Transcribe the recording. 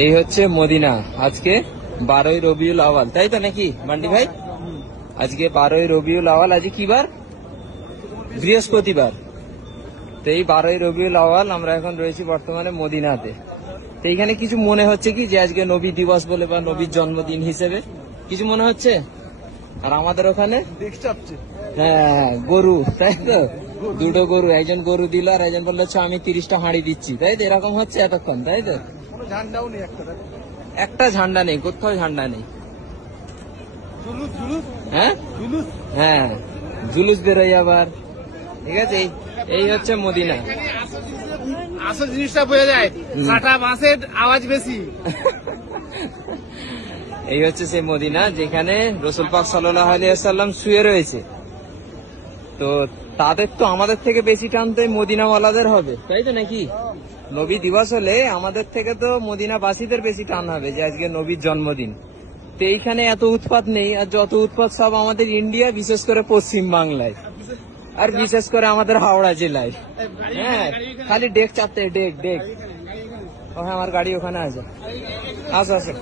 এই হচ্ছে মদিনা। আজকে 12ই রবিউল আওয়াল, তাই তো নাকি বান্টি ভাই? আজকে 12ই রবিউল আওয়াল। আজকে কি বার? বৃহস্পতিবার। তো এই 12ই রবিউল আওয়াল আমরা এখন রয়েছি বর্তমানে মদিনাতে। তো এইখানে কিছু মনে হচ্ছে কি যে আজকে নবী দিবস বলে বা নবীর জন্মদিন হিসেবে কিছু মনে হচ্ছে? আর আমাদের ওখানে হ্যাঁ গরু, তাই তো? দুটো গরু, একজন গরু দিল আর একজন বললো হচ্ছে আমি 30টা হাঁড়ি দিচ্ছি, তাই তো? এরকম হচ্ছে এতক্ষণ, তাই তো? ঝান্ডাও নেই একটা ঝান্ডা নেই, কোথাও ঝান্ডা নেই। হ্যাঁ হ্যাঁ, জুলুস বেরোয় আবার। ঠিক আছে, এই হচ্ছে মদিনা। আসল জিনিসটা বোঝা যায়, কাটা বাঁশের আওয়াজ বেশি। এই হচ্ছে সেই মদিনা যেখানে রাসূল পাক সাল্লাল্লাহু আলাইহি ওয়াসাল্লাম শুয়ে রয়েছে। তো তাদের তো আমাদের থেকে বেশি টান তো মদিনাওয়ালাদের হবে, তাই তো নাকি? নবী দিবস হলে আমাদের থেকে তো মদিনাবাসীদের বেশি টান হবে যে আজকে নবীর জন্মদিন। তো এইখানে এত উৎপাত নেই, আর যত উৎপাত সব আমাদের ইন্ডিয়া, বিশেষ করে পশ্চিম বাংলায়, আর বিশেষ করে আমাদের হাওড়া জেলায়। হ্যাঁ, খালি ডেক চাপতে, ডেক ডেক। ও হ্যাঁ, আমার গাড়ি ওখানে আছে। আসো আসো।